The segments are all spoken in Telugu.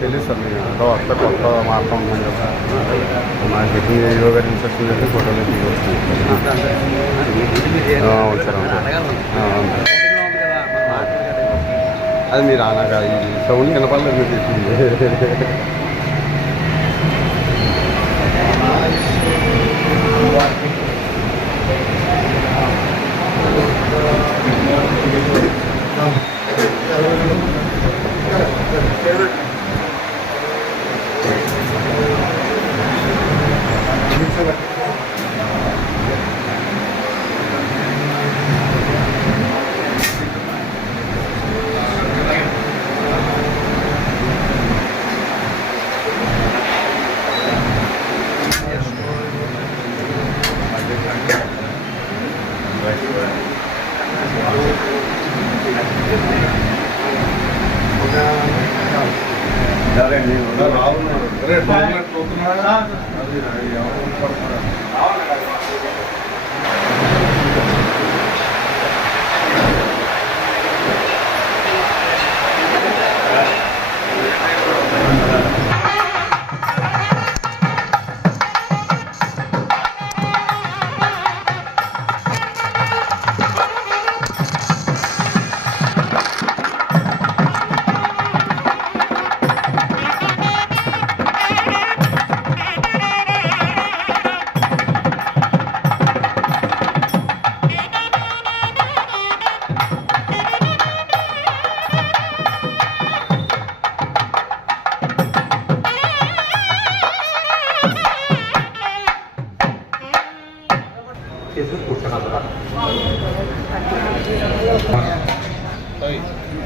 తెలియదు సార్ మీకు వస్తే కొత్త మార్గం ఉందని కదా నాకు చెప్పిన యోగా ఇన్స్ట్రక్షన్ చేసి ఫోటోలు అవును సార్ అది మీరు నాకు ఈ సౌండ్ వినపడలేదు మీరు చెప్పింది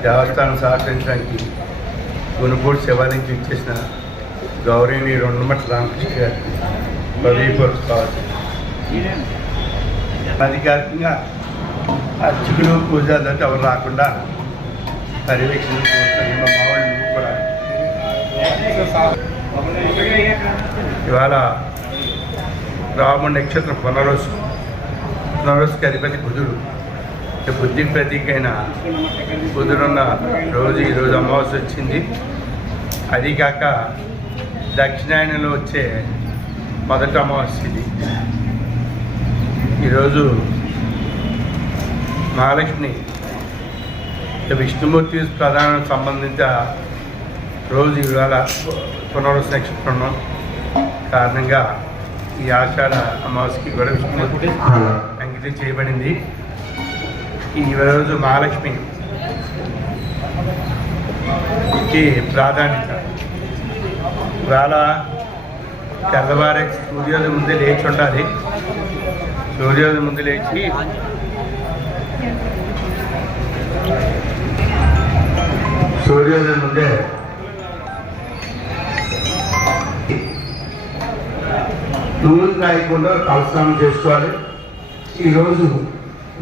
దేవస్థానం సహకరించడానికి గునుపూడి శివాలయం ఇచ్చేసిన గౌరవనీయ రెండుమట్ల రామకృష్ణ గారికి హృదయపూర్వక స్వాగతం. అధికారికంగా అర్చకులు పూజారులు ఎవరు రాకుండా పర్యవేక్షణ కోరుతాను. మా మావాళ్ళు కూడా ఇవాళ రాముడి నక్షత్రం పునరోసుకి అధిపతి బుధుడు, బుద్ధికి ప్రతీకైన బుధుడున్న రోజు ఈరోజు అమావాస్య వచ్చింది. అది కాక దక్షిణాయనంలో వచ్చే మొదటి అమావాస్య ఇది. ఈరోజు మహాలక్ష్మి విష్ణుమూర్తి ప్రధాన సంబంధిత రోజు ఇవాళ పునరోసు నక్షత్రం కారణంగా ఈ ఆషాఢ అమావాస్యకి కూడా విష్ణుమూర్తి అంకితం చేయబడింది. ఈరోజు మహాలక్ష్మికి ప్రాధాన్యత. ఇవాళ తెల్లవారే సూర్యోదయం ముందే లేచి ఉండాలి. సూర్యోదయం ముందు లేచి సూర్యోదయం ముందే నూనె రాయకుండా తలస్నానం చేసుకోవాలి. ఈరోజు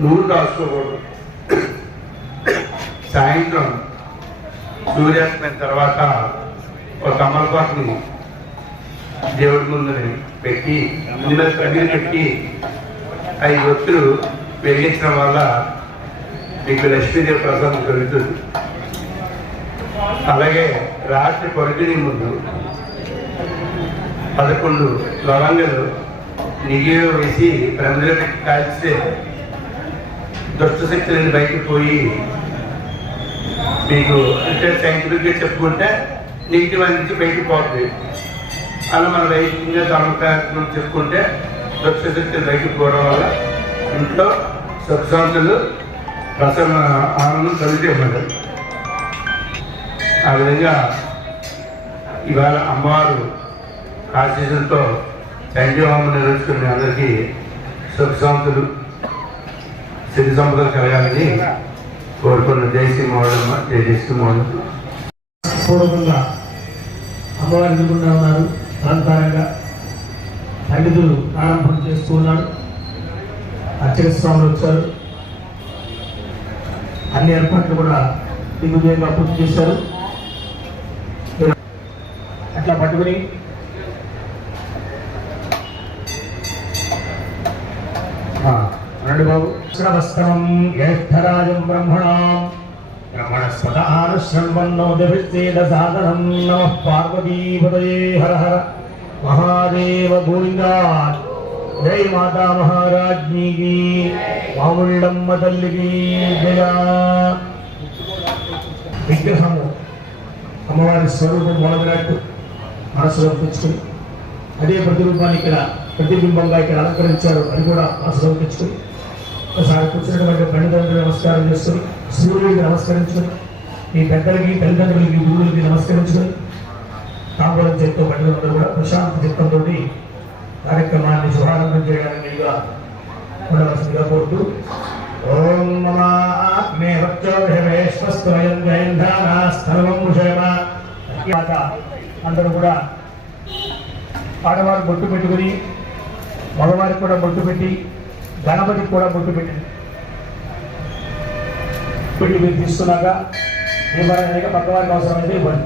నూనె రాసుకోకూడదు. సాయంత్రం సూర్యాస్తమైన తర్వాత ఒక తమలపాకుని దేవుడి ముందుని పెట్టి ఇందులో కన్నీరు పెట్టి 5 ఒత్తులు వెలిగించడం వల్ల మీకు లక్ష్మీదేవి ప్రసాదం కలుగుతుంది. అలాగే రాత్రి పడుకునే ముందు 11 లవంగలు నెయ్యిలో వేసి ప్రజలు పెట్టి కాల్చితే దుష్టశక్తులని బయటకు పోయి మీకు అంటే సైంటిఫిక్గా చెప్పుకుంటే నెగిటివ్ నుంచి బయటకు పోతుంది. అలా మన వైద్యంగా ధర్మకార్యక్రమం చెప్పుకుంటే దుష్టశక్తులు బయటకు పోవడం వల్ల ఇంట్లో సుఖశాంతులు ప్రసన్న ఆనందం కలుగుతాయి. ఆ విధంగా ఇవాళ అమ్మవారు ఆశీస్సులతో చండీహోమం నిర్వహించుకునే అందరికీ సుఖశాంతులు సిరి సంపదలు కలగాలని కోరుకున్న జై శ్రీ మోడమ్మ, జై శ్రీ మోడమ్మ. పూర్వకంగా అమ్మవారి ఎదుర్కొంటూ ఉన్నారు. అలంకారంగా పండితులు ప్రారంభం చేస్తూ ఉన్నారు. అర్చక స్వాములు వచ్చారు. అన్ని ఏర్పాట్లు కూడా దిగ్విజయంగా పూర్తి చేశారు. అట్లా పట్టుకుని రండి బాబు. శ్రవస్త్రం జ్యేష్ఠరాజం బ్రహ్మణస్పత ఆనుశ్రవన్నోదభిషేదసాదనం. నమః పార్వతీపతయే హర హర మహాదేవ గోవిందా. జై మాతా మహారాజ్ఞీ కీ, మాముళ్ళమ్మ తల్లికి జయ. విగ్రహము అమ్మవారి స్వరూపం మొదలైనట్టు మనసులో తెచ్చుకుని అదే ప్రతిరూపాన్ని ఇక్కడ ప్రతిబింబంగా ఇక్కడ అలంకరించారు. అది కూడా మనసులో తెచ్చుకుని ఒకసారి కూర్చున్నటువంటి పండితులకు నమస్కారం చేసుకుని, సూర్యుడికి నమస్కరించుకుని, మీ పెద్దలకి, తల్లిదండ్రులకి, గురువులకి నమస్కరించుకుని, తాంబూలం చేతితో పండితులందరూ కూడా ప్రశాంత చిత్తంతో కార్యక్రమాన్ని శుభారంభం చేయడానికి వీలుగా ఉండవలసిందిగా కోరుతూ, ఓం మమ ఆత్మే వక్షోభిషమేశ్వస్త్వయం జయంధానాస్థలమముషేమ. అందరూ కూడా ఆడవారు బొట్టు పెట్టుకుని, మగవారికి కూడా బొట్టు పెట్టి, గణపతికి కూడా బొట్టు పెట్టి మీరు తీసుకున్నాక దీపారాయణ పక్కవారికి అవసరమైతే ఇవ్వండి.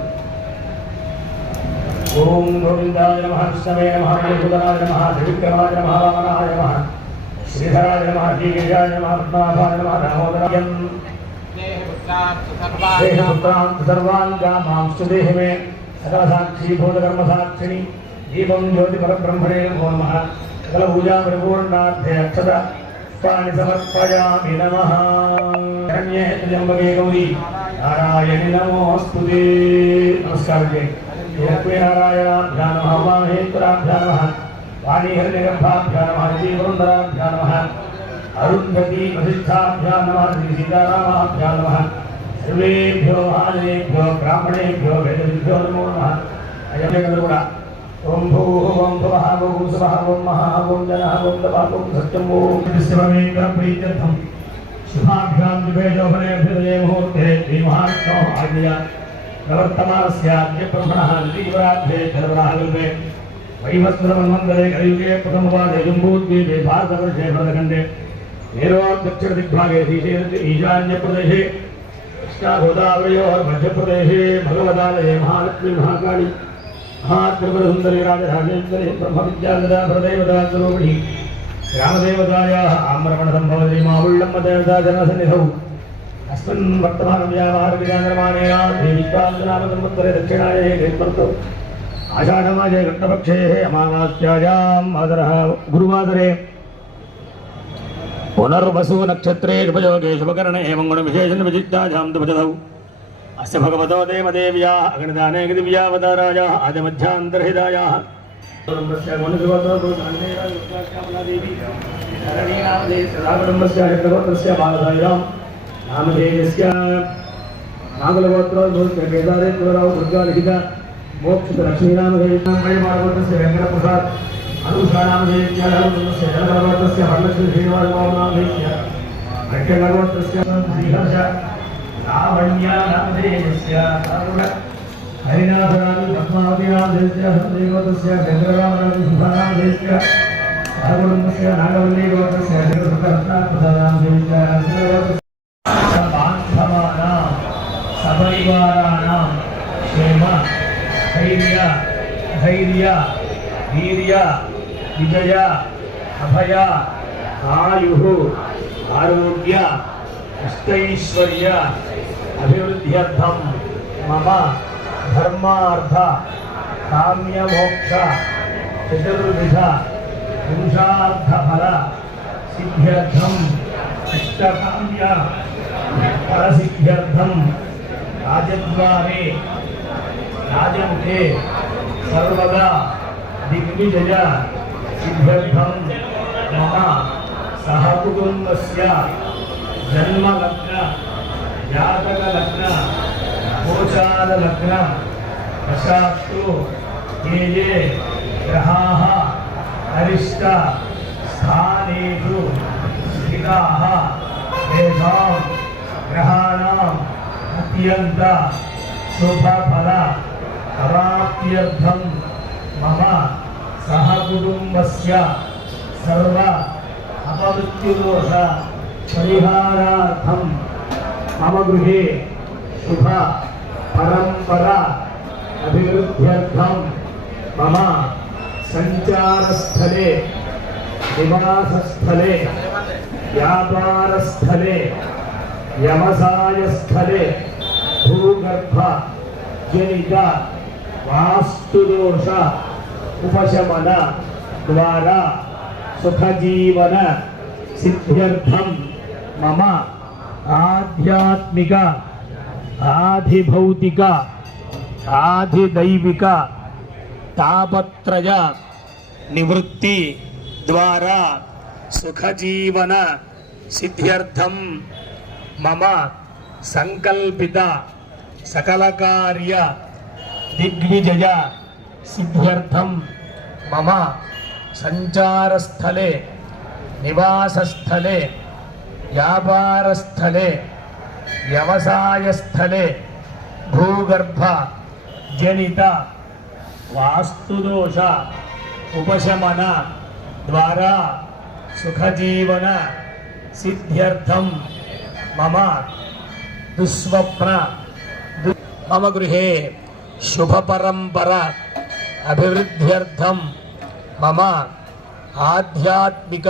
ఓం గోవిందాయ నమః, కృష్ణవే నమః, మధుసూదనాయ నమః, త్రివిక్రమాయ నమః, వామనాయ నమః, శ్రీధరాయ నమః, శ్రీకేశాయ నమః, పద్మనాభాయ నమః, దామోదరాయ పుత్రాన్ సర్వాన్ కామాంస్తు దేహి మే సకల సాక్షి భూతకర్మ సాక్షిణి దీపం జ్యోతి పరబ్రహ్మణే నమో నమః. సకల పూజా పరిపూర్ణార్థే అక్షత పుష్పాణి సమర్పయామి నమః. శరణ్యే త్ర్యంబకే గౌరీ నారాయణి నమోస్తుతే. నమస్కారం చేయండి. లక్ష్మీనారాయణాభ్యా నమః, ఉమామహేశ్వరాభ్యా నమః, వాణీహరినిగర్భాభ్యా నమః, శ్రీవృందరాభ్యా నమః, అరుంధతీ వశిష్ఠాభ్యా నమః, శ్రీ సీతారామాభ్యా నమః. సర్వేభ్యో మహాజనేభ్యో బ్రాహ్మణేభ్యో వేదవిభ్యో నమో నమః. అయ్యగారు కూడా ఓం భూః ఓం భువః ఓం సువః ఓం మహః ఓం జనః ఓం తపః ఓం సత్యం ఓం విశ్వమేంద్ర ప్రీత్యర్థం శుభాభ్యాం దివేజోభనేభ్యుదయే ముహూర్తే శ్రీ మహావిష్ణో ఆజ్ఞయ ప్రవర్తమానస్యాద్య బ్రహ్మణః శ్రీవరాధ్యే ధర్మరాహల్పే వైవస్వరమన్వంతరే కలియుగే ప్రథమవాదే జంబూద్వీపే భారతవర్షే భరతఖండే నేరోదక్షిణ దిగ్భాగే శ్రీశైలస్య ఈశాన్యప్రదేశే కృష్ణాగోదావరయోర్మధ్యప్రదేశే భగవదాలయే మహాలక్ష్మీ మహాకాళీ మహాత్రిపురసుందరీ రాజరాజేశ్వరీ బ్రహ్మవిద్యాలదా ప్రదేవతా స్వరూపిణి గ్రామదేవతాయాः ఆమ్రమణ సంభవతి మావుళ్ళమ్మ దేవతా జనసన్నిధౌ అస్మిన్ వర్తమాన వ్యాపార విధానమానేన దేవికాంతనామ సంవత్సరే దక్షిణాయే గ్రీష్మర్తౌ ఆషాఢమాసే కృష్ణపక్షే అమావాస్యాయాం ఆదరः గురువాసరే పునర్వసు నక్షత్రే ఉపయోగే శుభకరణే మంగళ విశేషణ విశిష్టాయాం దుపదౌ అస్య భగవతో దేవదేవ్యాः అగణితానే దివ్యావతారాయాः ఆదిమధ్యాంతర్హితాయాः నామధేయస్య నాగులగోత్రోద్భూత కేదారేశ్వరరావు దుర్గాలిఖిత మోక్షిత లక్ష్మీనామధేయస్య వెంకటప్రసాద్ అనుషానామధేయస్య జనగలగోత్రస్య వరలక్ష్మీ శ్రీనివాసరామనామధేయస్య వెంకటగోత్రస్య శ్రీహర్ష లావణ్యానామధేయస్య హరినాథరాజు పద్మావతీనామధేయస్య సందేవోత్రస్య చంద్రరామరాజు సుధానామధేయస్య సహకుటుంబస్య నాగవల్లీగోత్రస్య జగద్రత్నామధేయస్య సపరివారాణం క్షేమ ధైర్య ధైర్య వీర్య విజయ అభయ ఆయు ఆరోగ్య అష్టైశ్వర్య అభివృద్ధ్యర్థం మమ ధర్మార్థ కామ్య మోక్ష చతుర్విధ పురుషార్థఫల సిద్ధ్యర్థం ఇష్టకామ్య ఫలసిద్ధ్యర్థం రాజద్వారే రాజముఖే సర్వదా దిగ్విజయ సిద్ధ్యర్థం మమ సహకుటుంబస్య జన్మలగ్న జాతకలగ్న గోచారలగ్న దశాస్తు ఏ ఏ గ్రహాः అరిష్ట స్థానేషు స్థితాः तेषां ग्रहाणाम् अत्यन्त शुभफल प्राप्त्यर्थं मम सहकुटुम्बस्य सर्व अपमृत्युदोष परिहारार्थं मम गृहे शुभ परंपरा अभिवृद्ध्यर्थं मम संचारस्थले निवासस्थले व्यापारस्थले व्यवसायस्थले भूगर्भ जनित वास्तुदोष उपशमन द्वारा सुखजीवन सिद्ध्यर्थं मम आध्यात्मिक आधिभौतिक आधिदैविक तापत्रय निवृत्ति द्वारा सुखजीवन सिद्ध्यर्थं मम संकल्पित सकल कार्य दिग्विजय सिद्ध्यर्थं मम संचारस्थले निवासस्थले व्यापारस्थले व्यवसायस्थले भूगर्भ जनित वास्तुदोष उपशमन द्वारा सुखजीवन सिद्ध्यर्थं मम दुस्वप्न मम गृहे शुभपरंपरा अभिवृद्ध्यर्थं मम आध्यात्मिक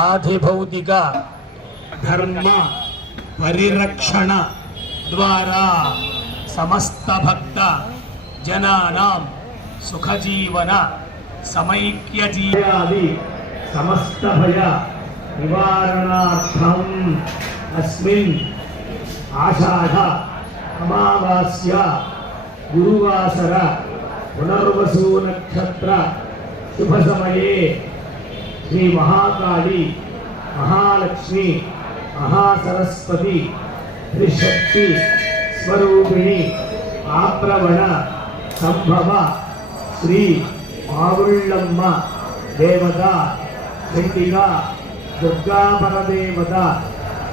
आधिभौतिक धर्म परिरक्षण द्वारा समस्त भक्त जनानां सुखजीवन समैक्य जीवनादि समस्त भय निवारणार्थम् अस्मिन् आषाढ अमावास्या गुरुवासर पुनर्वसु नक्षत्र शुभ समये श्री महाकाली महालक्ष्मी महासरस्वती त्रिशक्ति स्वरूपिणी आप्रवण संभव श्री मावुल्लम्म देवता चंडिका दुर्गा परदेवता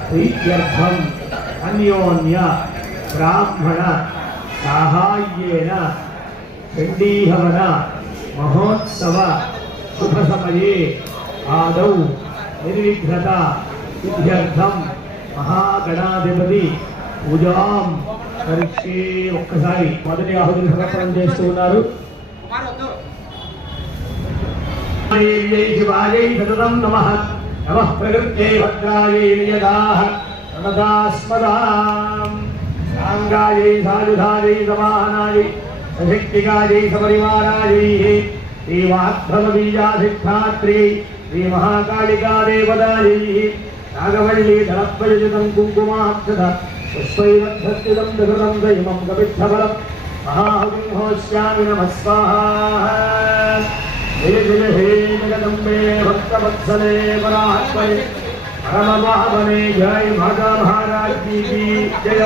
प्रीत्यर्थम् अन्योन्य ब्राह्मण साहाय्येन चंडीहवन महोत्सव शुभ समये आदौ निर्विघ्नता सिद्ध्यर्थं महागणाधिपति పూజాం కరిష్యే. ఒక్కసారి మొదటి ఆహుతిని సమర్పణం చేస్తూ ఉన్నారు. శివాయై సతతం నమః నమః ప్రకృత్యై భద్రాయై నియదాః ప్రణదాస్మదాం సాంగాయై సాయుధాయై సమాహనాయై సశక్తికాయై సపరివారాయై శ్రీవాగ్భవబీజాధిష్టాత్రీ శ్రీ మహాకాళికా దేవతాయై నాగవల్లి ధనత్వయుతం కుంకుమాక్షత పుష్పైరద్ధస్థితం దశరం దైవం కవిత్థఫలం మహాహవిం హోష్యామి నమః స్వాహా. జయ జయ హే జగదంబే భక్తవత్సలే పరాత్మనే పరమపావనే జయ మాతా మహారాజ్ కీ జయ.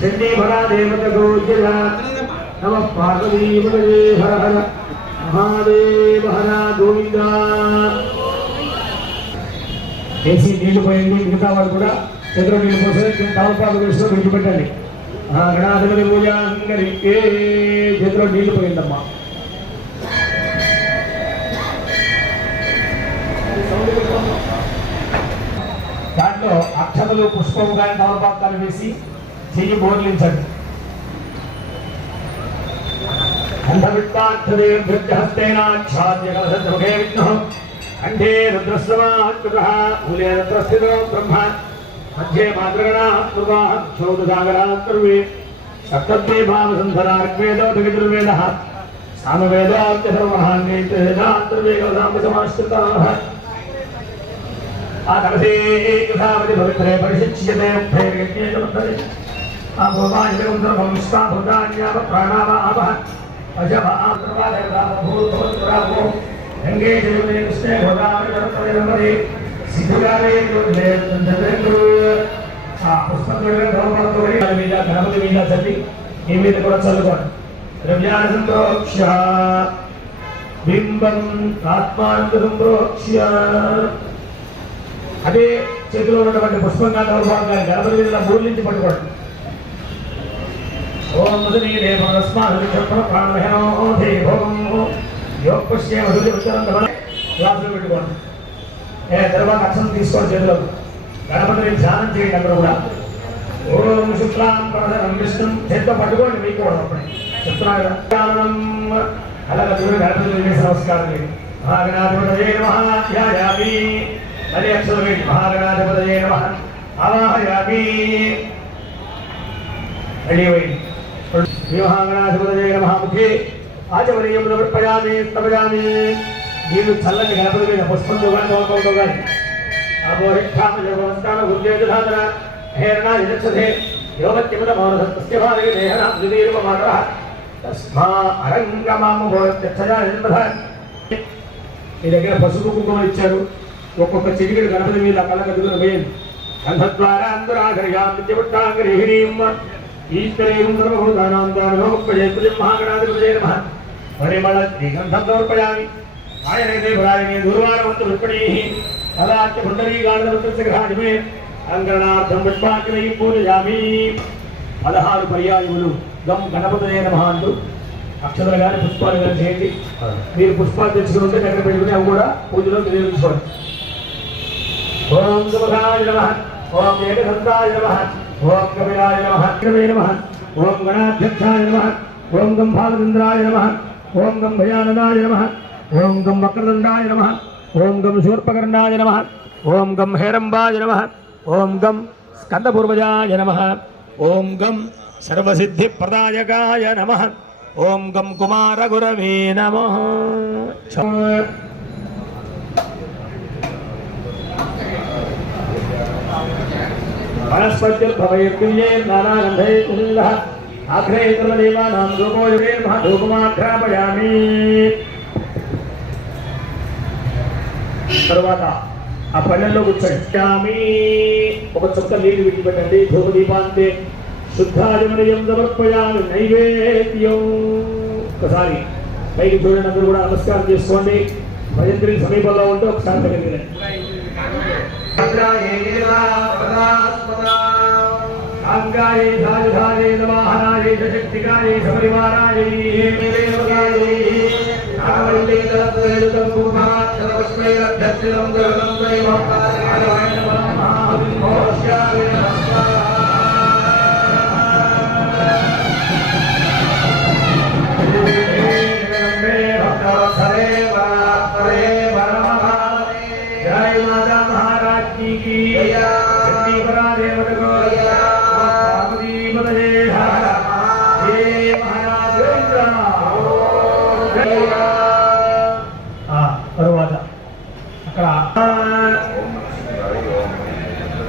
చండీ భరా దేవతకో జయ. నమః పార్వతీపతయే హర హర మహాదేవ హర గోవింద. వేసి నీళ్లు పోయింది. మిగతా వాళ్ళు కూడా చేతిలో నీళ్ళు పోసి తమలపాకు వేసులో విడిచిపెట్టండి. గణాధిపతి పూజ ఏ చేతిలో నీళ్లు పోయిందమ్మా. దాంట్లో అక్షతలు పుష్పము కానీ తమలపాకాలు వేసి చెయ్యి బోర్లించండి. అంధవిత్తాక్షదేర్భృత్యహస్తేనాచ్ఛాద్యకలసద్ముఖే విఘ్నః కంఠే రుద్రస్రవాహృతః మూలే రుద్రస్థితో బ్రహ్మ మధ్యే మాతృగణాః పూర్వాః క్షౌదసాగరాः సర్వే సప్తద్వే భావసంధరార్గ్వేదో ఋగ్వేదः సామవేదాంతర్వహాన్వేదాంతర్వేదసమాశ్రితాः. ఆ కలశే యథావతి పవిత్రే పరిశిచ్యతే ఉద్ధైర్యజ్ఞేయమంతరే ఆ భూమాయకం విశ్వాభూతాన్యావ ప్రాణావాపః పశవః గంగే జయమే కృష్ణే గోదావరి సిద్ధుగారే మీద గణపతి మీద చల్లి ఈ మీద కూడా చల్లుకోండి. ద్రవ్యాన్ని సంప్రోక్ష్య బింబం ఆత్మాన్ని సంప్రోక్ష్య. అదే చేతిలో ఉన్నటువంటి పుష్పంగా తమలపాకు గణపతి మీద మూడు నుంచి పట్టుకోండి. ఓం మధునీరే యోగపుష్యే మధురి ఉత్తరం గ్లాసులో పెట్టుకోండి. తర్వాత అక్షరం తీసుకోండి చేతిలో. గణపతిని ధ్యానం చేయండి అందరూ కూడా. ఓం శుక్లాం వరదరం విష్ణుం చేతితో పట్టుకోండి. మీకు కూడా అప్పుడే చెప్తున్నాను కదా. అలాగే దూరం గణపతి చేసి నమస్కారం చేయండి. మహాగణాధిపతయే నమః ధ్యాయామి. అదే అక్షరం ఏంటి? మహాగణాధిపతయే నమః ఆవాహయామి. రెడీ అయింది. మహాగణాధిపతయే నమః ముఖే ఆచమనీయం సమర్పయామి స్తవయామి. మీరు చల్లని గణపతి మీద పుష్పంతో కానీ తోలుకోవడంతో కానీ అపోరిక్షామజగవంతాన గుర్జేధాదన హేరణ యజక్షతే యోగత్యముల మౌనసత్య భారీ దేహన దుదీర్వ మాతరః తస్మా అరంగమామోత్యక్షజాయన్మధ. మీ దగ్గర పసుపు కుంకుమ ఇచ్చారు. ఒక్కొక్క చిటికెడు గణపతి మీద కళ్ళకద్దుకుని వేయండి. గంధద్వారా అందరాఘర్యామిత్యపుట్టాంగరీహిణీం ఈశ్వరీం సర్వభూతానాం దానోపజయత్రిం మహాగణాధిపతయే నమః. పరిమళ శ్రీగంధం సమర్పయామి. ఆయనైతే భరాయనే దూర్వారవంతు విప్పణీః తదాత్య పుండరీకాండవంతగ్రహాజమే అంగరణార్థం పుష్పాగ్రహీ పూజయామి. 16 పర్యాయములు గం గణపతయే నమః అంటూ అక్షతలు కానీ పుష్పాలు కానీ చేయండి. మీరు పుష్పాలు తెచ్చుకుని ఉంటే దగ్గర పెట్టుకుని అవి కూడా పూజలో వినియోగించుకోండి. ఓం సుమధాయ నమః. ఓం ఏకదంతాయ నమః. ఓం కపిలాయ నమః. నమః. ఓం గణాధ్యక్షాయ నమః. ఓం గం భాగచంద్రాయ నమః. ఓం గం భయాననాయ నమః. ఓం గం వక్రదండాయ నమః. ఓం గం శూర్పకర్ణాయ నమః. ఓం గం హేరంబాయ నమః. ఓం గం స్కందపూర్వజాయ నమః. ఓం గం సర్వసిద్ధిప్రదాయకాయ నమః. ఓం గం కుమారగురవే నమః. వనస్పత్యుర్భవయుర్గుణ్యే నానాగంధై కులిలః ఆగ్రహే సర్వదేవానాం ధూపోయవే నమః. ధూపమాఘ్రాపయామి. తర్వాత ఆ పళ్ళల్లో కూర్చోండి. ఒక చుక్క నీళ్ళు విడిచిపెట్టండి. ధూపదీపాంతే శుద్ధాజమనయం సమర్పయామి నైవేద్యం. ఒకసారి పైకి చూడండి. అందరూ కూడా నమస్కారం చేసుకోండి. భజంత్రి సమీపంలో ఉంటే ఒకసారి దగ్గర అంగాయే ధాజధాజే నవాహనాయే శక్తికాయే సమరివారాయే తరువాత అక్కడ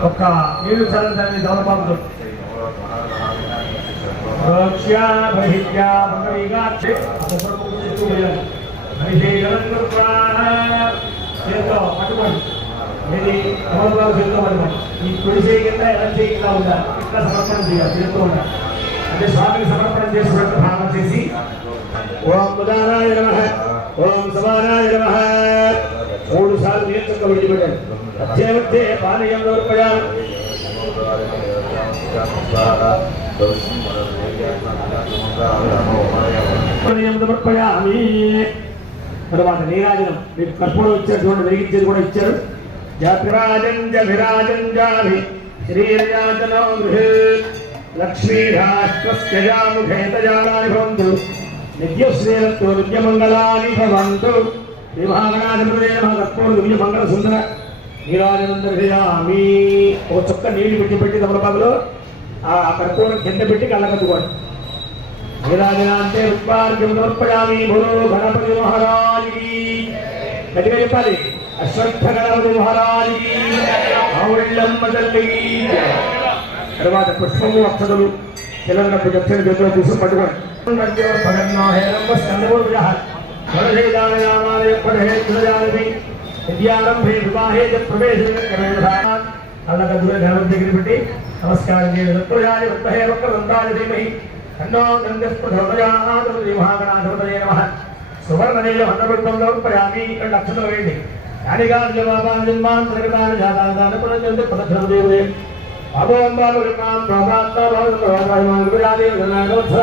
ఒక నీళ్లు చల్లని దౌర్భాగ్యం చేతితో పట్టుకోండి. ఇది దౌర్భాగ్యం చేతితో పట్టుకోండి. ఈ కుడి చేయి కింద ఎలా చేయి కింద ఉండాలి. ఇట్లా సమర్పణ చేయాలి. చేతితో ఉండాలి. అంటే స్వామికి సమర్పణ చేసినట్టు భావన చేసి ఓం ఉదానాయ నమః. ఓం సమానాయ నమః. 3 సార్లు నీళ్ళు విడిచిపెట్టాలి. అత్యవత్తే పానీయం సమర్పయామి. సమర్పయామి. తర్వాత నీరాజనం. మీకు కర్పూరం ఇచ్చారు చూడండి. వెలిగించేది కూడా ఇచ్చారు. జాతిరాజంజాభి శ్రీరాజనో గృహే లక్ష్మీరాష్ట్రస్యజాముఖేతజాలాని భవంతు నిత్యశ్రేయస్సు నిత్యమంగళాని భవంతు. శ్రీ మహాగణాధిపతయే నమః. కర్పూర దివ్య మంగళ సుందర నీరాజనం దర్శయామి. ఒక చుక్క నీళ్లు పెట్టి తమలపాకులో ఆ కర్పూరం కింద పెట్టి కళ్ళకద్దుకోండి. నీరాజన అంటే ఉత్పార్గ్యం సమర్పయామి. భూలో గణపతి మహారాజుకి గట్టిగా చెప్పాలి. అశ్వత్థ గణపతి మహారాజుకి ఆవుళ్ళమ్మ తల్లికి. తర్వాత పుష్పము అక్షతలు పిల్లలకు దక్షిణ చేతిలో తీసుకుని పట్టుకోండి. విద్యారంభే వివాహే ప్రవేశ గణపతి దగ్గర పెట్టి నమస్కారం చేయండి. మహాగణాధిపతయే నమః. సువర్ణనీయ మండపంలో ప్రయామి. ఇక్కడ అక్షతలు వేయండి. यानिकानि जवाबानि जन्मान् प्रकटानि जातानि पुनर्जन्ते पुनर्जन्मदेवदे अभोम्बालुकां प्राप्ता भवन्तं विरादे गणागोत्सव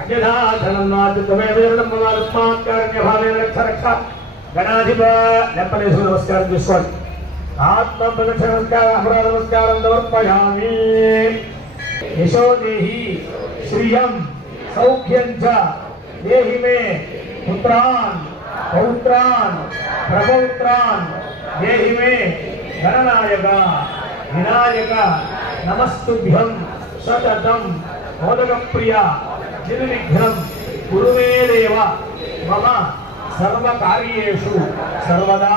अन्यथा धनन्नाथ तमेव जन्ममानस्मात् कारुण्यभावेन रक्ष गणाधिप नेपलेषु नमस्कारं చేసుకోండి आत्म प्रदक्षिण नमस्कार अपराध नमस्कारं समर्पयामि यशो देहि श्रियं सौख्यं च देहि मे पुत्रान् पौत्रान् प्रपौत्रान् देहि मे गणनायक विनायक नमस्तुभ्यं सततं मोदकप्रिया निर्विघ्नं कुरु मे देव मम सर्वकार्येषु सर्वदा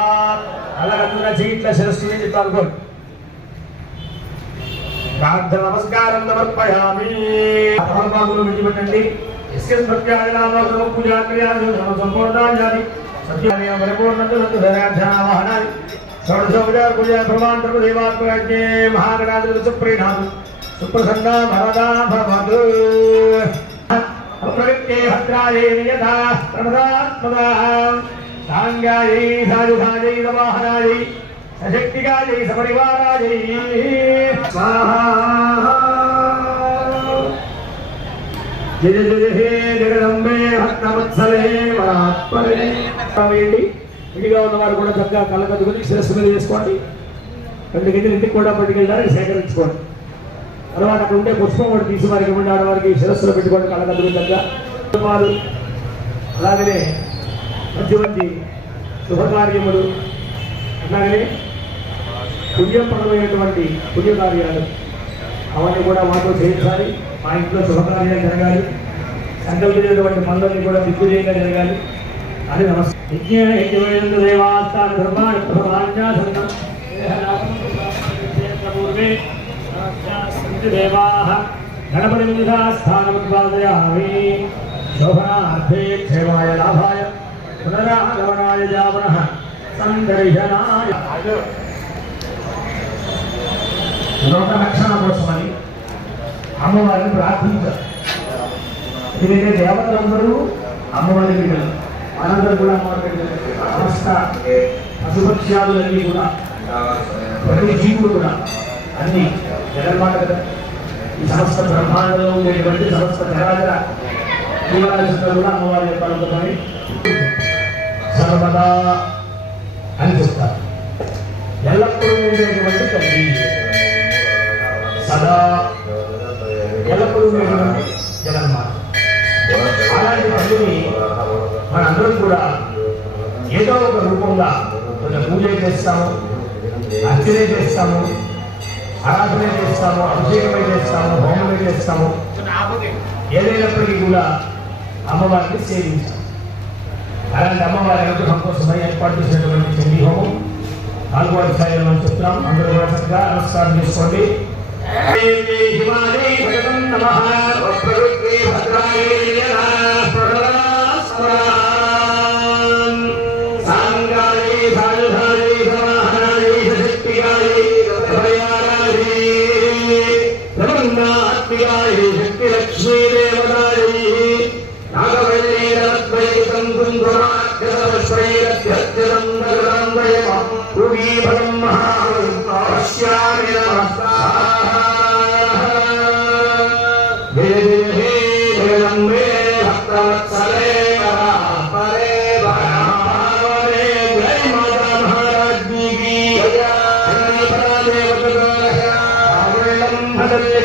अलगंदुना चीट्ల శిరస్సు నుంచి పాల్గొని ప్రార్థన నమస్కారం సమర్పయామి అపరమాత్మను విడిచిపెట్టండి ఇస్కే స్మృత్యానామోదం పూజా క్రియాలు సంపూర్ణాయాని సత్యాని పరిపూర్ణత సత్యధరాధ్యావాహనాని షోడశోపచార పూజా ప్రమాణం దేవాత్మజ్ఞే మహాగణాధిపతి సుప్రీణాదు సుప్రసన్న భరదా భవతు प्रवृत्ते भद्रायै नियता प्रमदात्मदा सांगायै साधुधायै नमःनायै सशक्तिकायै सपरिवारायै स्वाहा जय जय हे जगदम्बे भक्तवत्सले परात्परे కావేండి విడిగా ఉన్నవారు కూడా చక్కగా కళ్ళకద్దుకొని శిరస్సు మీద వేసుకోండి 2 గంటలు ఇంటికి కూడా పట్టుకెళ్ళాలి సేకరించుకోండి తర్వాత అక్కడ ఉండే పుష్పం కూడా తీసి వారికి ఇవ్వండి ఆడవారికి శిరస్సులో పెట్టుకోండి కళ్ళకద్దులు దగ్గర వారు అలాగనే మంచి మంచి శుభకార్యములు అలాగనే పుణ్యప్రదమైనటువంటి పుణ్యకార్యాలు అవన్నీ కూడా మాతో చేయించాలి మా ఇంట్లో శుభకార్యాలు జరగాలి సంకల్పించినటువంటి పనులన్నీ కూడా దిగ్విజయంగా జరగాలి అది నమస్కారం దేవాస్థాన ధర్మాన్ని ప్రధాన్యాసనం देवाः गणपतिनिधास्थानमुद्वादयामि शोभनार्थे क्षेमाय लाभाय पुनरागमनाय जावनः सन्दर्शनाय లోకరక్షణ కోసమని అమ్మవారిని ప్రార్థించారు. ఎందుకంటే దేవతలందరూ అమ్మవారి బిడ్డలు, మనందరూ కూడా అమ్మవారి బిడ్డలు. సమస్త పశుపక్ష్యాదులన్నీ కూడా ప్రతి జీవుడు కూడా అన్ని జగన్మాత కదా. ఈ సమస్త బ్రహ్మాండంలో ఉండేటువంటి సమస్త చరాచర జీవరాశులు కూడా అమ్మవారి యొక్క అనుభవమని సర్వదా అని చెప్తారు. ఎల్లప్పుడూ ఉండేటువంటి తల్లి, సదా ఎల్లప్పుడూ ఉండేటువంటి జగన్మాత. అలాంటి తల్లిని మనందరం కూడా ఏదో ఒక రూపంగా కొంచెం పూజ చేస్తాము, అర్చన చేస్తాము, ఆరాధన చేస్తాము, అభిషేకమే చేస్తాము, హోమమే చేస్తాము. ఏదైనప్పటికీ కూడా అమ్మవారిని సేవించాము. అలాంటి అమ్మవారి అనుగ్రహం కోసమై ఏర్పాటు చేసినటువంటి చండీ హోమం 4వ అధ్యాయంలో మనం చెప్తున్నాం. అందరూ కూడా చక్కగా నమస్కారం చేసుకోండి. శక్తి లక్ష్మీ దేవతాయై నాగవల్లీరద్వైతం కుంకుమాక్షరశ్రైరధ్యత్యతం నగరందయమ రూపీఫలం మహాపశ్యామి జయ జయ హే జగదంబే భక్తవత్సలే పరే పరే జయ మాతా మహారాజ్ఞీ కీ జయ భద్రలే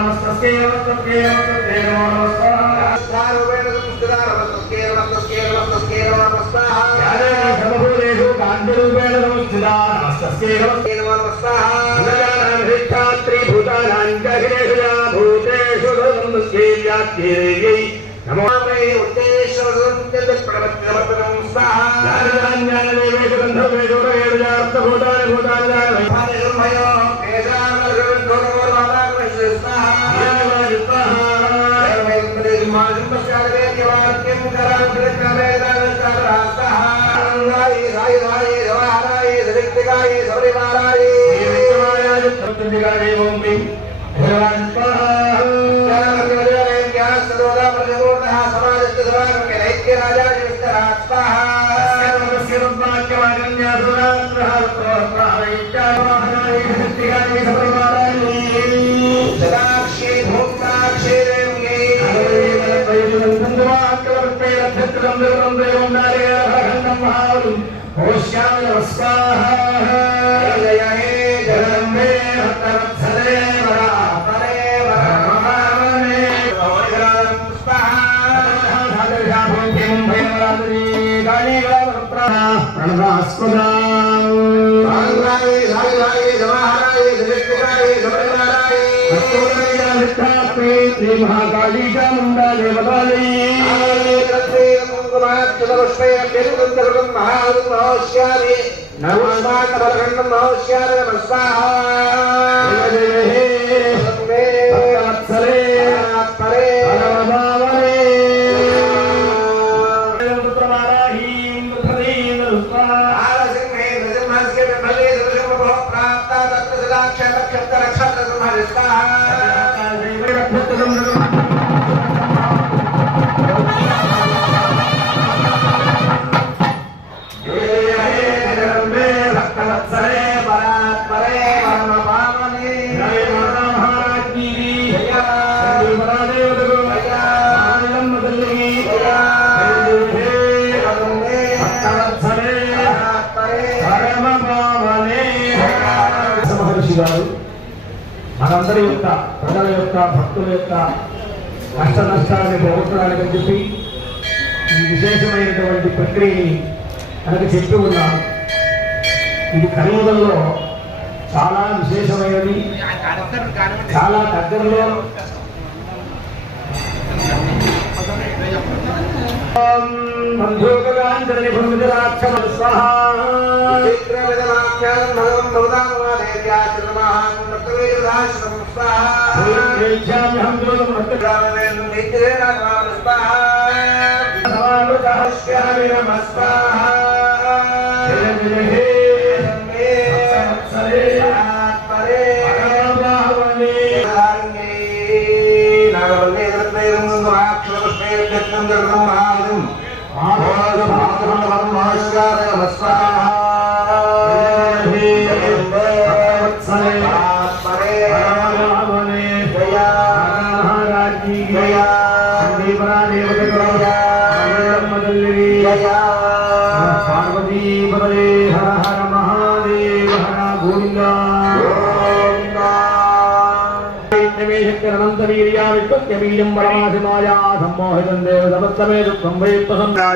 नमस्ते नमस्ते नमस्ते नमो नमस्कार नमस्ते రూపేణ సంస్థితా నమస్తస్యై త్రిభూతానాంజహిరేషయా భూతేషు సంస్థే వ్యాఖ్యేయై నమో శ్రీ మహాకాళీ చాముండా దేవతాలీ మనందరి యొక్క ప్రజల యొక్క భక్తుల యొక్క కష్ట నష్టాలని పోగొట్టడానికి అని చెప్పి ఈ విశేషమైనటువంటి ప్రక్రియని మనకు చెప్పి ఉన్నాను. ఇది కలియుగంలో చాలా విశేషమైనది. చాలా దగ్గరలో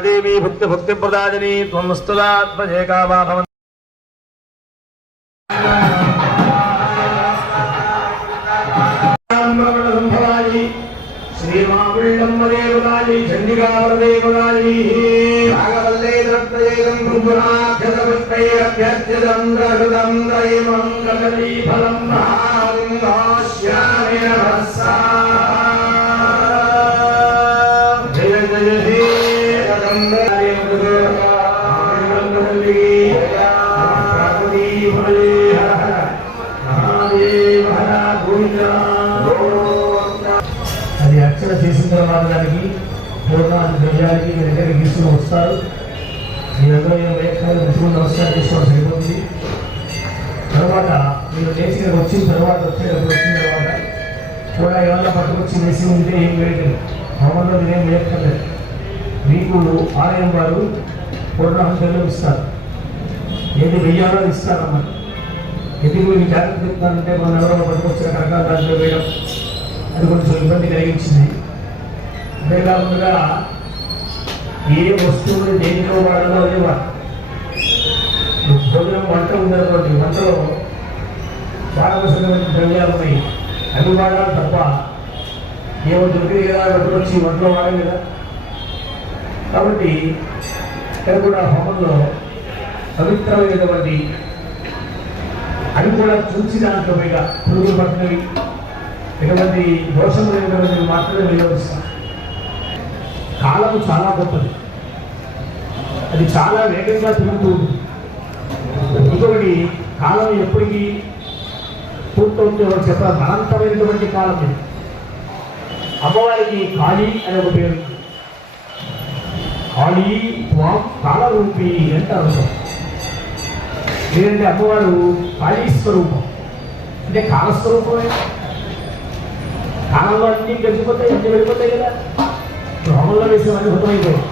దేవి భక్తి భక్తి ప్రదాజిని త్వమస్తుదాత్మజేకాభావం శ్రీమావిళ్ళమ్మదేవదాలి చండికావరదేవదాలి నాగవల్లేదం ద్రహృదం దైమంగళీ ఫలం జయ జయ హే అది అర్చన చేసిన తర్వాత దానికి పూర్ణాది ద్రవ్యానికి మీ దగ్గరికి తీసుకుని వస్తారు. మీ దగ్గర వేక్షాలు ముసుగులు నమస్కారం చేసుకోవడం సరిపోతుంది. తర్వాత మీరు లేచి వచ్చిన తర్వాత వచ్చిన తర్వాత కూడా ఏమన్నా పట్టుకొచ్చి వేసి ఉంటే ఏం వేయలేదు. హోమంలో మీరేం వేయక్కర్లేదు. మీకు ఆలయం వారు పూర్ణాహుతులు ఇస్తారు. ఏది వెయ్యాలో ఇస్తారన్నమాట. ఎందుకు మీకు జాగ్రత్త చెప్తానంటే మనం ఎవరో పట్టుకొచ్చిన రకాల దాంట్లో వేయడం అది కొంచెం ఇబ్బంది కలిగించింది. అంతేకాకుండా ఏ వస్తువులు దేనిలో వాడాలో అదే వాడు. భోజనం వంట ఉన్నటువంటి వంటలో చాలా అవసరమైన ద్రవ్యాలు ఉన్నాయి. అవి వాడాలి తప్ప ఏమో దొరికింది కదా అక్కడ వచ్చి వంటలో వాడాలి కదా. కాబట్టి ఇక్కడ కూడా హోమంలో పవిత్రమైనటువంటి అవి కూడా చూసి దాంట్లో పైగా పురుగులు పట్టినవి ఎటువంటి దోషం లేనటువంటివి మాత్రమే వినియోగిస్తాం. కాలం చాలా గొప్పది, అది చాలా వేగంగా తిరుగుతూ ఉంటుంది. ఇంకొకటి కాలం ఎప్పటికీ పూర్తవుతుందో ఎవరు చెప్పారు, అనంతమైనటువంటి కాలం ఇది. అమ్మవారికి కాళీ అనే ఒక పేరు, కాళీ త్వాం కాలరూపి అంటే అర్థం. లేదంటే అమ్మవారు కాళీ స్వరూపం అంటే కాలస్వరూపమే. కాలంలో అన్నీ గడిచిపోతాయి, అన్నీ వెళ్ళిపోతాయి కదా. హోమంలో వేసేవన్నీ హృతమైపోయాయి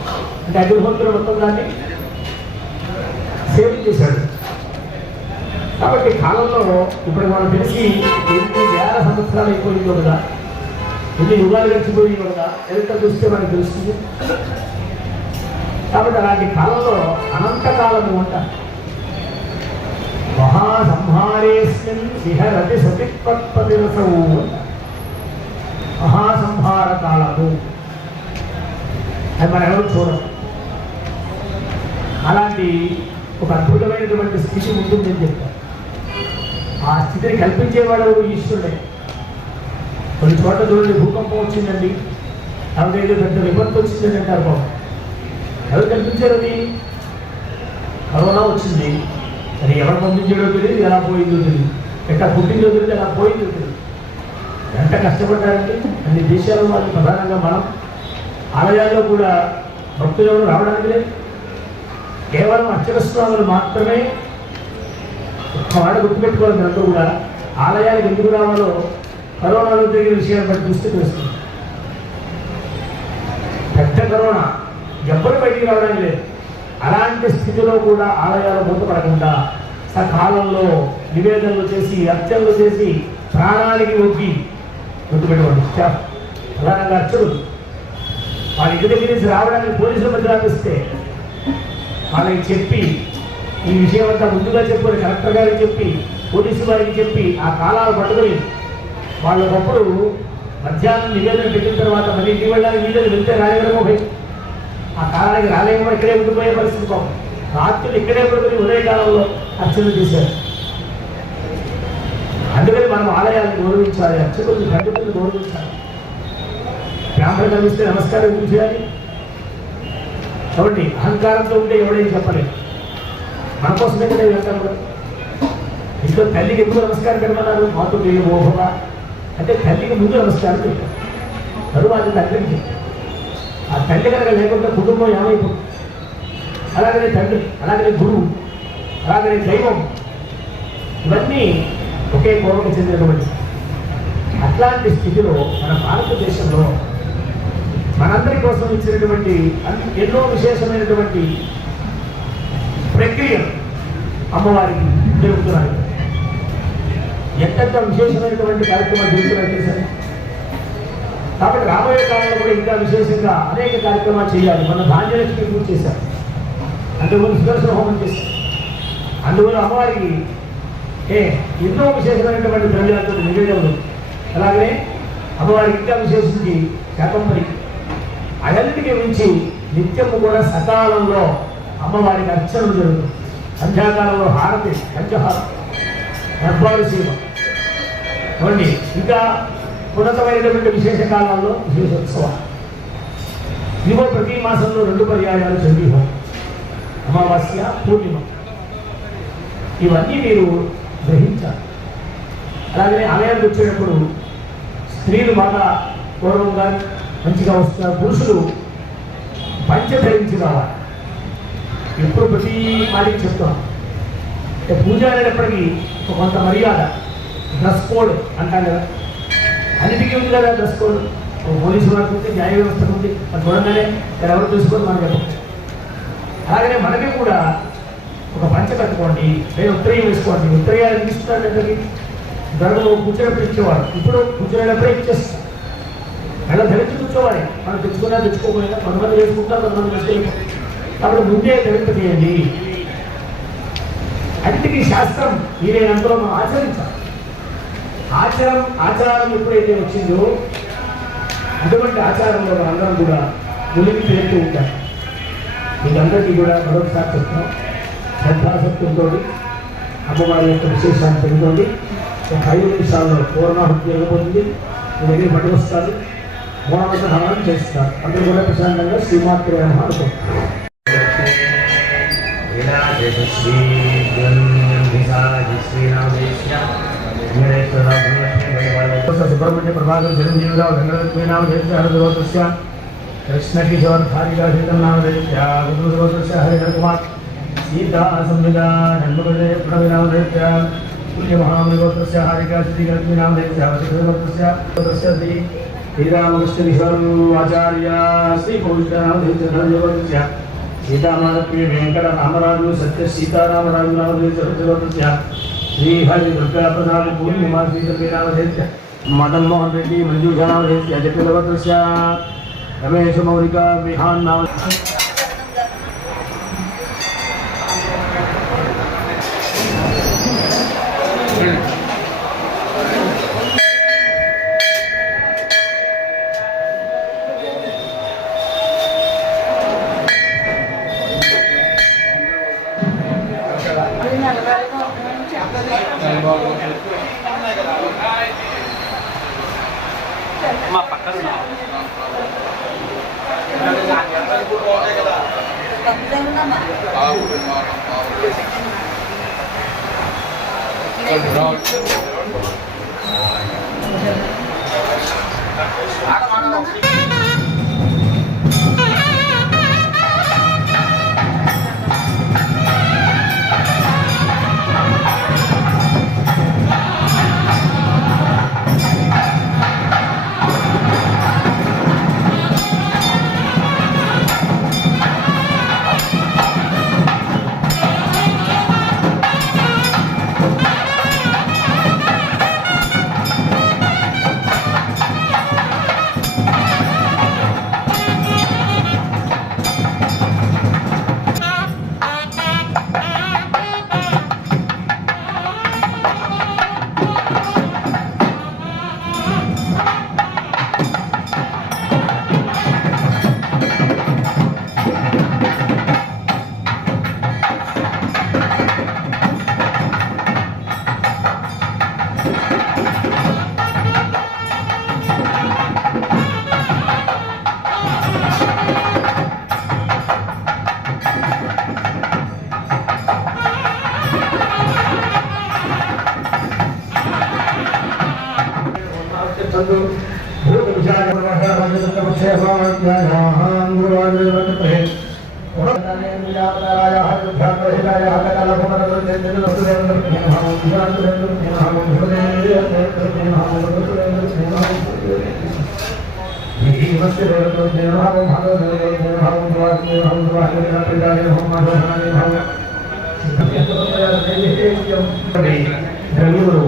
అంటే అగ్నిహోత్రుడు మొత్తం దాన్ని సేవ చేశాడు. కాబట్టి కాలంలో ఇప్పుడు మనం తెలిసి ఎన్ని వేల సంవత్సరాలు అయిపోయిందో కదా, ఎన్ని యుగాలు గడిచిపోయి కదా, ఎంత చూస్తే మనకు తెలుస్తుంది. కాబట్టి అలాంటి కాలంలో అనంతకాలము అంటారు. మహాసంహారేస్మిన్ విహరతి సతిపత్పతిరసవు, మహాసంహార కాలము అది మనం ఎవరు చూడము. అలాంటి ఒక అద్భుతమైనటువంటి స్థితి ఉంటుందని చెప్తారు. ఆ స్థితిని కల్పించేవాడు ఈశ్వరుడే. కొన్ని చోట్ల చూడండి, భూకంపం వచ్చిందండి, అవిడేదో పెద్ద విపత్తు వచ్చిందని అంటారు. బాబు ఎవరు కల్పించారు? అది కరోనా వచ్చింది, అది ఎవరు పంపించాడో తెలియదు, ఎలా పోయిందో తెలియదు, ఎట్లా పుట్టిందో తెలియదు, ఎలా పోయిందో తెలియదు. ఎంత కష్టపడ్డారండి అన్ని దేశాల వాళ్ళు. ప్రధానంగా మనం ఆలయాల్లో కూడా భక్తులు రావడానికి లేదు. కేవలం అర్చక స్వాములు మాత్రమే. ఒక్క మాట గుర్తుపెట్టుకోవాలి, మీరంతా కూడా ఆలయాలకు ఎందుకు రావాలో కరోనాలో జరిగిన విషయాన్ని బట్టి చూస్తే తెలుస్తుంది. పెద్ద కరోనా, ఎవ్వరు బయటికి రావడానికి లేదు. అలాంటి స్థితిలో కూడా ఆలయాలు మూతపడకుండా సకాలంలో నివేదనలు చేసి, అర్చనలు చేసి, ప్రాణానికి ఒగ్గి గుర్తుపెట్టుకోండి. ప్రధానంగా అర్చకులు వాళ్ళ ఇంటి దగ్గర నుంచి రావడానికి పోలీసుల మధ్య రాపిస్తే వాళ్ళకి చెప్పి, ఈ విషయం అంతా ముందుగా చెప్పుకొని కలెక్టర్ గారికి చెప్పి, పోలీసు వారికి చెప్పి, ఆ కాలాలు పట్టుకొని వాళ్ళకప్పుడు మధ్యాహ్నం నివేదన పెట్టిన తర్వాత మళ్ళీ ఇంటికి వెళ్ళడానికి వీళ్ళని వెళ్తే రాయడమో భయం. ఆ కాలానికి రాలేమో, ఇక్కడే ఉండిపోయే పరిస్థితి. పాపం రాత్రులు ఇక్కడే పడుకొని ఉదయకాలంలో అర్చనలు చేశారు. అందుకని మనం ఆలయాలను గౌరవించాలి, అర్చకులను పండితులను గౌరవించాలి. బ్రాహ్మణులు కలిస్తే నమస్కారం ఎందుకు చేయాలి? కాబట్టి అహంకారంతో ఉంటే ఎవడేం చెప్పలేదు. మన కోసమే కదా వెళ్తాం కూడా. ఇంట్లో తల్లికి ఎందుకు నమస్కారం పెట్టమన్నారు? మాతో నేను మోహమా అంటే తల్లికి ముందు నమస్కారం పెట్టారు, తరువాత తండ్రికి. ఆ తల్లి కనుక లేకుండా కుటుంబం ఏమైపోతుంది. అలాగనే తండ్రి, అలాగనే గురువు, అలాగనే దైవం, ఇవన్నీ ఒకే కోవకు చెందినటువంటి. అట్లాంటి స్థితిలో మన భారతదేశంలో మనందరి కోసం ఇచ్చినటువంటి ఎన్నో విశేషమైనటువంటి ప్రక్రియ అమ్మవారికి జరుగుతున్నాయి. ఎంతెంత విశేషమైనటువంటి కార్యక్రమాలు జరుగుతున్నాయి తెలుసండి. కాబట్టి రాబోయే కాలంలో కూడా ఇంకా విశేషంగా అనేక కార్యక్రమాలు చేయాలి. మన ధాన్యలక్ష్మి పూజ చేశారు, అందువల్ల సుదర్శన హోమం చేశారు. అందువల్ల అమ్మవారికి ఎన్నో విశేషమైనటువంటి ద్రవ్యాలతో నివేదనలు. అలాగే అమ్మవారికి ఇంకా విశేషించి శాకంబరి, అన్నిటికీ మించి నిత్యము కూడా సకాలంలో అమ్మవారికి అర్చనలు జరుగుతుంది. సంధ్యాకాలంలో హారతి, పంచహారం, దర్బారు సేవ, ఇవన్నీ. ఇంకా ఉన్నతమైనటువంటి విశేష కాలాల్లో విశేషోత్సవాలు. ఇదిగో ప్రతి మాసంలో 2 పర్యాయాలు చండీ హోమం, అమావాస్య, పూర్ణిమ. ఇవన్నీ మీరు గ్రహించాలి. అలాగే ఆలయానికి వచ్చేటప్పుడు స్త్రీలు బాగా గౌరవంగా మంచిగా వస్తున్నారు. పురుషులు పంచ ధరించి రావాలి. ఎప్పుడు ప్రతి మాటికి చెప్తాం, పూజ అనేటప్పటికీ కొంత మర్యాద, డ్రెస్ కోడ్ అంటాం కదా. అన్నిటికీ ఉంది కదా డ్రెస్ కోడ్. పోలీసు వారికి ఉంది, న్యాయ వ్యవస్థకు ఉంది. అది చూడంగానే ఎవరు చూసుకొని మనం చెప్పం. అలాగనే మనకి కూడా ఒక పంచ కట్టుకోండి, లేదా ఉత్తరీయం వేసుకోండి. ఉత్తరీయాలు ఎందుకు ఇస్తున్నాడు అందరికి? గర్భంలో కూర్చున్నప్పుడు ఇచ్చేవాడు, ఇప్పుడు కూర్చునేటప్పుడే ఇచ్చేస్తాం. అలా ధరించి కూర్చోవాలి. మనం తెచ్చుకున్నా తెచ్చుకోకపోయినా కొంతమంది వేసుకుంటారు, కొంతమంది వేసుకెళ్ళిపోతారు. కాబట్టి ముందే ధరింప చేయండి. అన్నిటికీ శాస్త్రం వీలైనంతలో మనం ఆచరించాలి. ఆచారం ఎప్పుడైతే వచ్చిందో అటువంటి ఆచారంలో మనందరం కూడా మునిగి తేలుతూ ఉంటాం. మీకందరికీ కూడా మరొకసారి చెప్తాం, శ్రద్ధాసక్తులతో అమ్మవారి యొక్క విశేషాన్ని తెలుగుతోంది. ఒక 5 నిమిషాల్లో పూర్ణాహుతి జరగబోతుంది. మీ దగ్గర పట్టుకొస్తారు, మూలమంత హవనం చేస్తారు. అందరూ కూడా ప్రశాంతంగా శ్రీమాత్రే నమః అనుకుంటారు. సుబ్రహ్మణ్య ప్రభాకర్ చిరంజీవిరావు గంగరత్నామేశ్య కృష్ణకిశోర్ భార్యగా నామేశ్య హరిహరకుమార్ సీతా సంవిదా జన్మకృతే ప్రణవినామేశ్య పుణ్యమహామృగోత్రస్య హారికా శ్రీగర్భినామేశ్య శ్రీ శ్రీరామకృష్ణకిశోర్ ఆచార్య శ్రీ పౌష్ణనామేశ్య సీతామాలక్ష్మి వెంకట రామరాజు సత్య సీతారామరాజు నామేశ్య శ్రీ హరి దుర్గా ప్రసాద్ పూర్ణిమా శ్రీకర్భినామేశ్య మదన్ మోహన్ రెడ్డి మంజూషానామేశ్య జటిలవత్రస్య రమేష్ మౌలిక విహాన్ నామ మా పక్కన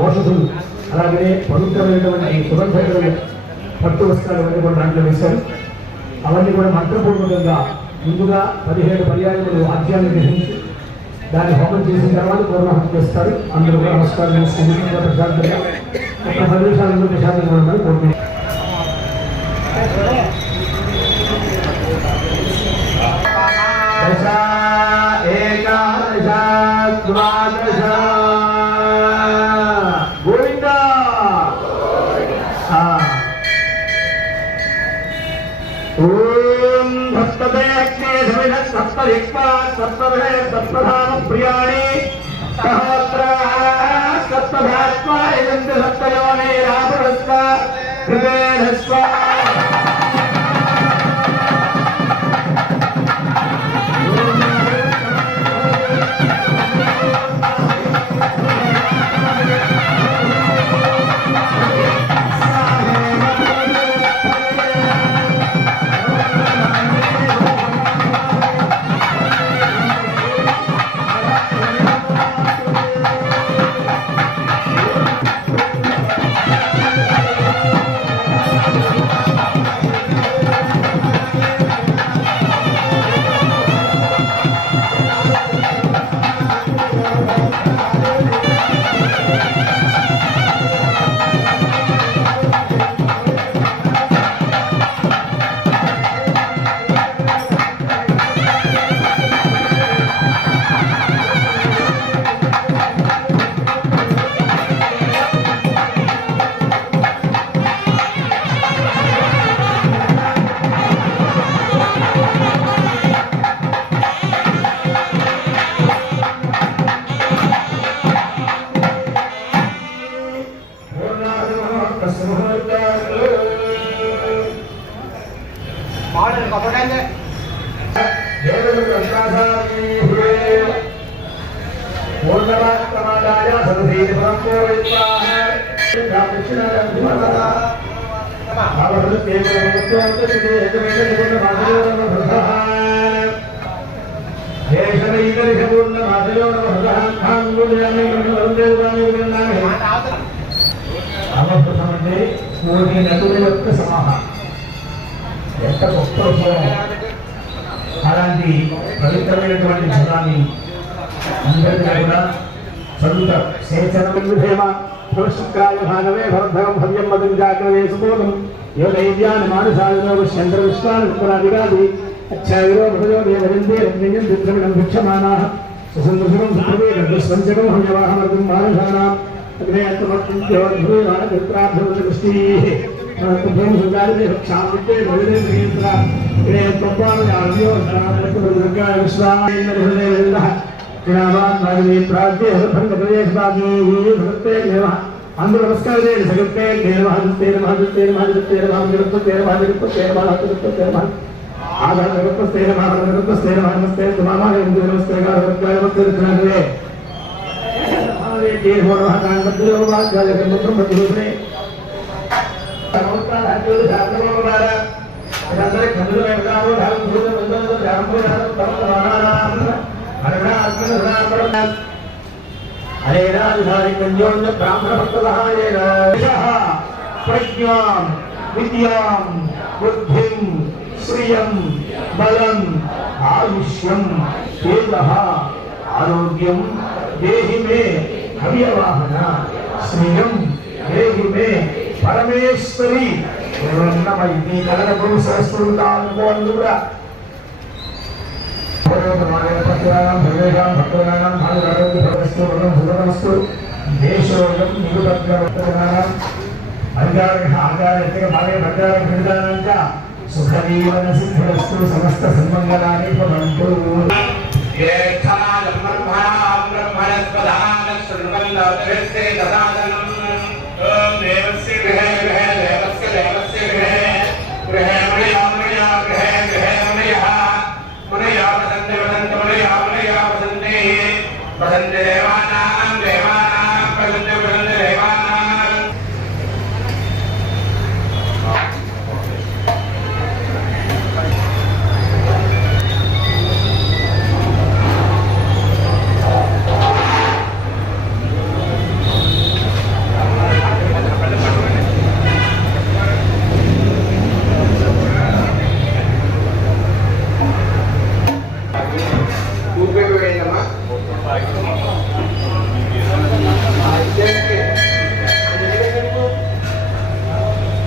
ఔషధులు అలాగే పవిత్రమైనటువంటి సుగంధ పట్టు వస్త్రాలు అవన్నీ కూడా దాంట్లో వేశారు. అవన్నీ కూడా మంత్రపూర్వకంగా ముందుగా 17 పర్యాయములు వాద్యాన్ని గ్రహించి దాన్ని హోమం చేసిన తర్వాత పూర్ణాహుతి చేస్తారు. అందరూ కూడా నమస్కారం చేసుకుని ప్రశాంతంగా ఒక 10 నిమిషాలు ప్రశాంతంగా ఉండాలని కోరుకుంటున్నారు. దశ ఏకాదశ ద్వాదశ గోవింద ఓం భక్తదే అగ్నే సమిధ సప్తరిక్పా సప్తభే సప్తధామ ప్రియాణి సహస్ర సప్తధాత్మా ఇదంత సప్తయోనే రామరస్వ హృదయస్వ Thank you. పూర్ణమాత్రమాదాయ సదసీతి పరంపూర్వైత్వాహ దక్షిణారంభిమదా రామకృష్ణమంటే కోటి నటుల యొక్క సమాహం. ఎంత గొప్ప విషయం. అలాంటి పవిత్రమైనటువంటి జలాన్ని అందరికీ కూడా చదువుతారు. శేషనేమ శుక్రాయ భాగవే భవద్భగం భవ్యం మదం జాగ్రవే సుబోధం యోగైద్యాన్ని మానసాయ చంద్ర విశ్వాన్ని ఉత్తరాదిగాది అచ్చాయిరో భజో దేవరిందే రజ్ఞం దిద్రమిణం భిక్షమానా సుసందృశం సుప్రవేగం స్వంచకం హవ్యవాహమర్గం మానసానాం అగ్నే అత్మత్యంత్యోద్భూతార్థృష్టి భూమి సుందారి క్షామితే భజనేంద్ర ఇదే త్వపాలయావ్యో దుర్గాయ విశ్వాయ అందరూ నమస్కారం చేయండి. సగతే హరేరాధికారికంజోన్య బ్రాహ్మణ భక్తసహాయేన ప్రజ్ఞాం విద్యాం బుద్ధిం శ్రియం బలం ఆయుష్యం తేజః ఆరోగ్యం దేహి మే హవ్యవాహన శ్రియం దేహి మే పరమేశ్వరి నమః. కలనపు సహస్రుతాను కూడా దేశోయం సుఖజీవన సిద్ధిరస్తు సమస్త సన్మంగళాని భవంతు.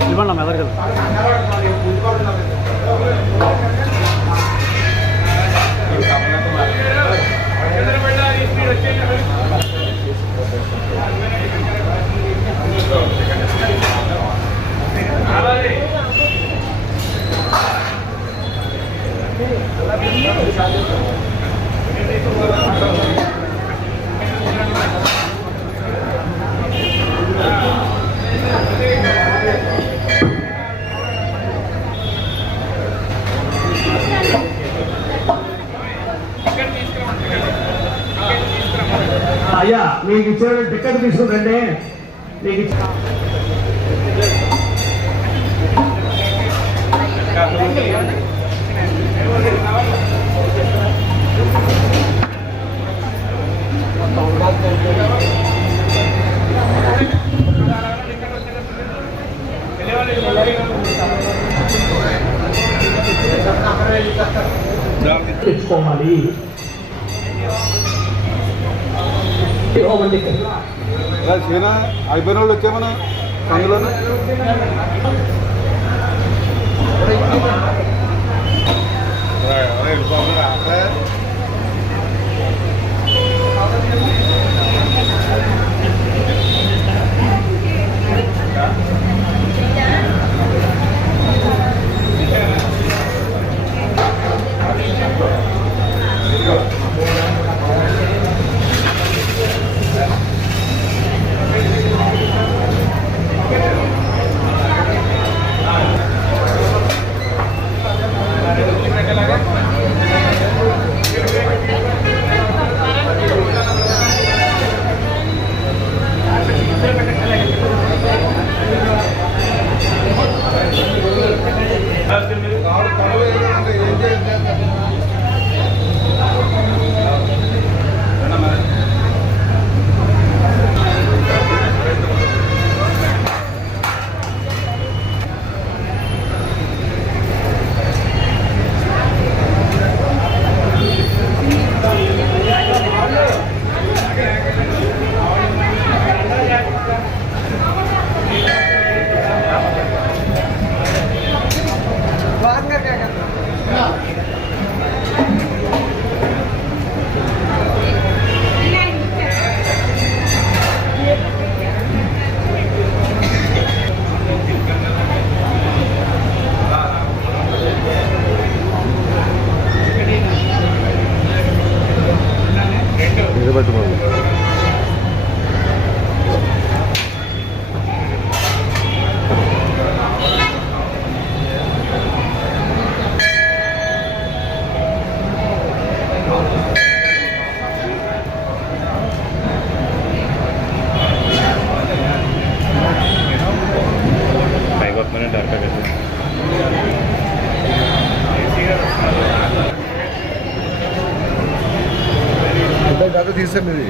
ఇవ్వండి అమ్మ ఎదరు కదా. అయ్యా మీకు ఇచ్చిన టికెట్ తీసుకుంటండి. మీకు తెచ్చుకోవాలి. చీనా అయిపోయిన వాళ్ళు వచ్చామన్నా అందులో ఇది పెట్టుకోండి. పైకి వస్తుందని డైరెక్ట్గా కదా. కాదు తీసాం ఇది